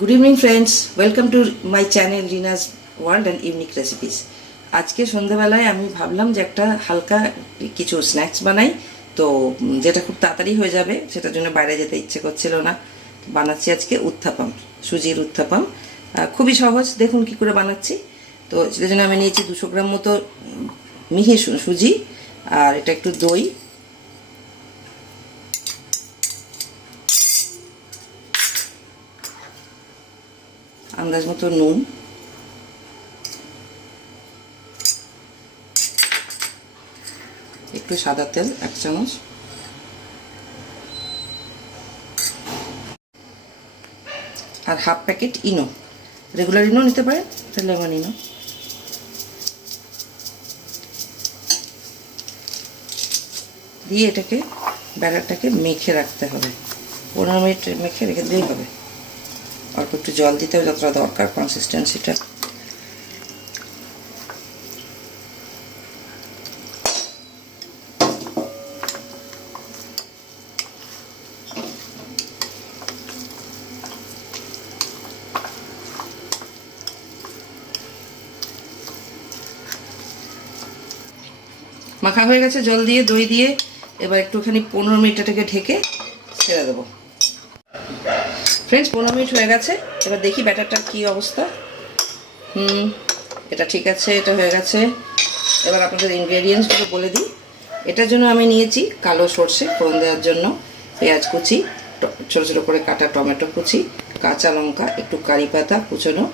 Good evening friends, welcome to my channel Rina's world and unique recipes. আজকে সন্ধ্যাবেলায় আমি ভাবলাম যে একটা হালকা কিছু স্ন্যাক্স বানাই, তো যেটা খুব তাড়াতাড়ি হয়ে যাবে, সেটার জন্য বাইরে যেতে ইচ্ছে করছিল না। বানাচ্ছি আজকে উত্থাপাম, সুজির উত্থাপাম। খুবই সহজ, দেখুন কি করে বানাচ্ছি। তো সেটার জন্য আমি নিয়েছি 200 গ্রাম মতো মিহি সুজি, আর এটা একটু দই, আন্দাজ মতো নুন, একটু সাদা তেল 1 চামচ, আর হাফ প্যাকেট ইনো। রেগুলার ইনো নিতে পারেন, লেমন ইনো। দিয়ে এটাকে ব্যাটারটাকে মেখে রাখতে হবে, 15 মিনিট মেখে রেখে দিলেই হবে। অল্প একটু জল দিতে হবে, যতটা দরকার কনসিস্টেন্সিটা। মাখা হয়ে গেছে জল দিয়ে, দই দিয়ে। এবার একটুখানি 15 মিনিট এটাকে ঢেকে ছেড়ে দেবো। ফ্রেন্ডস, 15 মিনিট হয়ে গেছে। এবার দেখি ব্যাটারটার কী অবস্থা। এটা ঠিক আছে, এটা হয়ে গেছে। এবার আপনাদের ইনগ্রেডিয়েন্টসগুলো বলে দিই। এটার জন্য আমি নিয়েছি কালো সর্ষে ফোড়ন দেওয়ার জন্য, পেঁয়াজ কুচি, ছোটো ছোটো করে কাটা টমেটো কুচি, কাঁচা লঙ্কা, একটু কারি পাতা কুচোনো,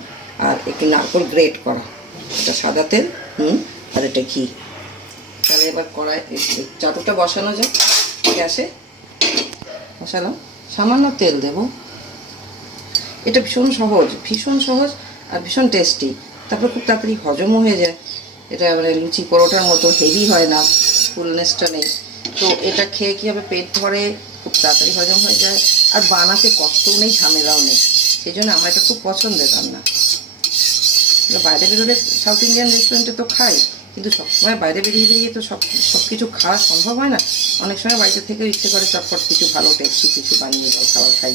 আর একটু নারকেল গ্রেট করা। এটা সাদা তেল, আর এটা ঘি। তাহলে এবার কড়াই চাটুটা বসানো যায় গ্যাসে। বসালাম, সামান্য তেল দেব। এটা ভীষণ সহজ আর ভীষণ টেস্টি। তারপরে খুব তাড়াতাড়ি হজমও হয়ে যায়। এটা মানে লুচি পরোটার মতো হেভি হয় না, ফুলনেসটা নেই। তো এটা খেয়ে কী হবে, পেট ভরে, খুব তাড়াতাড়ি হজম হয়ে যায়, আর বানাতে কষ্টও নেই, ঝামেলাও নেই। সেই জন্য আমার এটা খুব পছন্দের রান্না। বাইরে বেরোলে সাউথ ইন্ডিয়ান রেস্টুরেন্টে তো খাই, কিন্তু সবসময় বাইরে বেরিয়ে তো সব কিছু খাওয়া সম্ভব হয় না। অনেক সময় বাড়িতে থেকেও ইচ্ছে করে চটপট কিছু ভালো টেস্টি কিছু বানিয়ে খাবার খাই,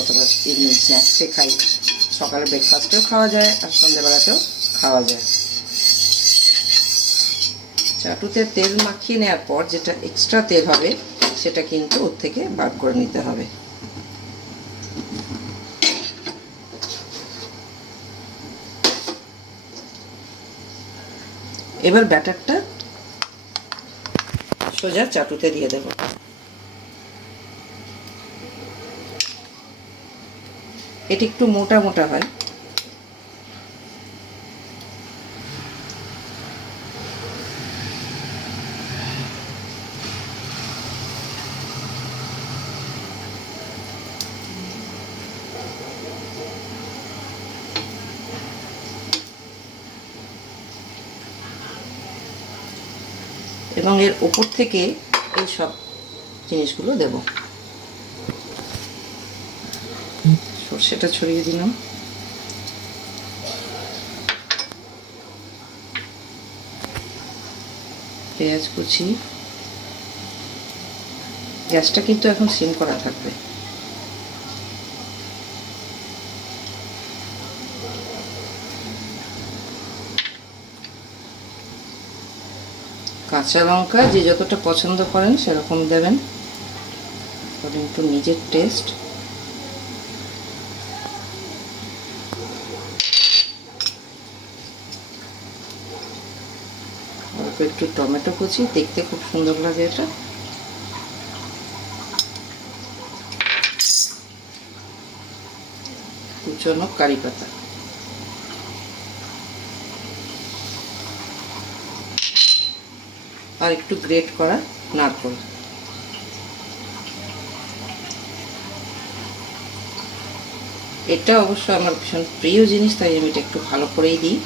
অথবা ইভিনিং স্ন্যাক্সে খাই। সকালে ব্রেকফাস্টেও খাওয়া যায়, আর সন্ধ্যেবেলাতেও খাওয়া যায়। চাটুতে তেল মাখিয়ে নেওয়ার পর যেটা এক্সট্রা তেল হবে, সেটা কিন্তু ওর থেকে বার করে নিতে হবে। এবার ব্যাটারটা সোজা চাটুতে দিয়ে দেব। এটি একটু মোটা মোটা হয়। এবং এর ওপর থেকে এই সব জিনিসগুলো দেব। সর্ষেটা ছড়িয়ে দিলাম, পেঁয়াজ কুচি। গ্যাসটা কিন্তু এখন সিম করা থাকবে। কাঁচা লঙ্কা যে যতটা পছন্দ করেন সেরকম দেবেন, অ্যাকর্ডিং টু নিজের টেস্ট। অল্প একটু টমেটো কুচি, দেখতে খুব সুন্দর লাগে এটা। কুচনো কারি পাতা, আর একটু গ্রেট করা নারকেল। এটা অবশ্য আমার ভীষণ প্রিয় জিনিস, তাই আমি এটা একটু ভালো করেই দিই।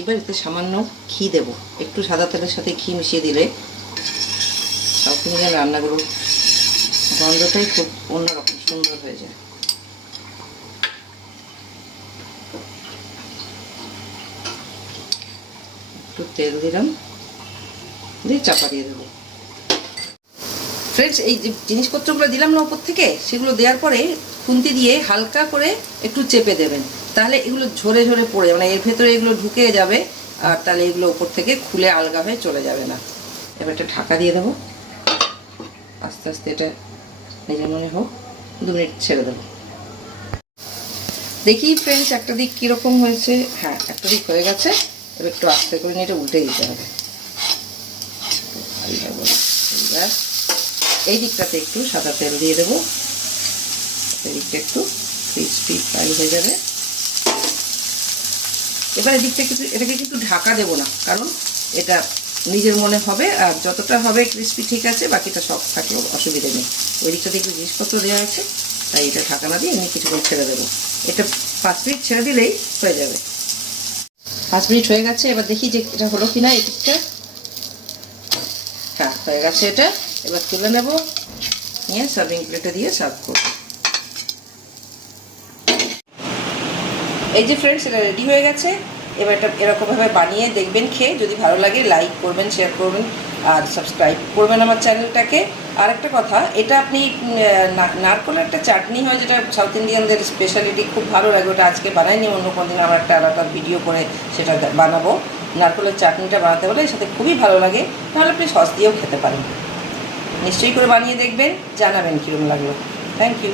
এবার এতে সামান্য ঘি দেব। একটু সাদা তেলের সাথে ঘি মিশিয়ে দিলে সাউথ ইন্ডিয়ান রান্নাগুলোর গন্ধটাই খুব অন্যরকম সুন্দর হয়ে যায়। একটু তেল দিলাম, দিয়ে চাপা দিয়ে দেবো। ফ্রেন্ডস, এই যে জিনিসপত্রগুলো দিলাম না ওপর থেকে, সেগুলো দেওয়ার পরে খুন্তি দিয়ে হালকা করে একটু চেপে দেবেন, তাহলে এগুলো ঝরে ঝরে পড়ে, মানে এর ভেতরে এগুলো ঢুকে যাবে, আর তাহলে এগুলো ওপর থেকে খুলে আলগা হয়ে চলে যাবে না। এবার একটা ঢাকা দিয়ে দেবো, আস্তে আস্তে এটা নিজের মনে হোক, 2 মিনিট ছেড়ে দেবো। দেখি ফ্রেন্ডস একটা দিক কীরকম হয়েছে। হ্যাঁ, একটা দিক হয়ে গেছে। এবার একটু আস্তে করে নিয়ে এটা উল্টে দিতে হবে। এবার এই দিকটাতে একটু সাদা তেল দিয়ে দেবো, এই দিকটা একটু ক্রিস্পি ফ্রাই হয়ে যাবে। এবার এদিকটা কিন্তু এটাকে কিন্তু ঢাকা দেবো না, কারণ এটা নিজের মনে হবে, আর যতটা হবে ক্রিস্পি ঠিক আছে, বাকিটা সব থাকলেও অসুবিধা নেই। ওই দিকটাতে একটু জিনিসপত্র দেওয়া আছে, তাই এটা ঢাকা না দিয়ে এমনি কিছুক্ষণ ছেড়ে দেবো। এটা 5 মিনিট ছেড়ে দিলেই হয়ে যাবে। 5 মিনিট হয়ে গেছে। এবার দেখি যে এটা হলো কিনা এই দিকটা। হ্যাঁ, হয়ে গেছে এটা। এবার তুলে নেব, নিয়ে সার্ভিং প্লেটে দিয়ে সার্ভ করব। এই যে ফ্রেন্ডস, এটা রেডি হয়ে গেছে। এবার এটা এরকমভাবে বানিয়ে দেখবেন, খেয়ে যদি ভালো লাগে লাইক করবেন, শেয়ার করবেন, আর সাবস্ক্রাইব করবেন আমার চ্যানেলটাকে। আর একটা কথা, এটা আপনি নারকোলের একটা চাটনি হয়, যেটা সাউথ ইন্ডিয়ানদের স্পেশালিটি, খুব ভালো লাগে। ওটা আজকে বানাইনি, অন্য কোনো দিন আমার একটা আলাদা ভিডিও করে সেটা বানাবো। নারকোলের চাটনিটা বানাতে বলে এর সাথে খুবই ভালো লাগে, নাহলে আপনি সস দিয়েও খেতে পারেন। নিশ্চয়ই করে বানিয়ে দেখবেন, জানাবেন কীরকম লাগলো। Thank you.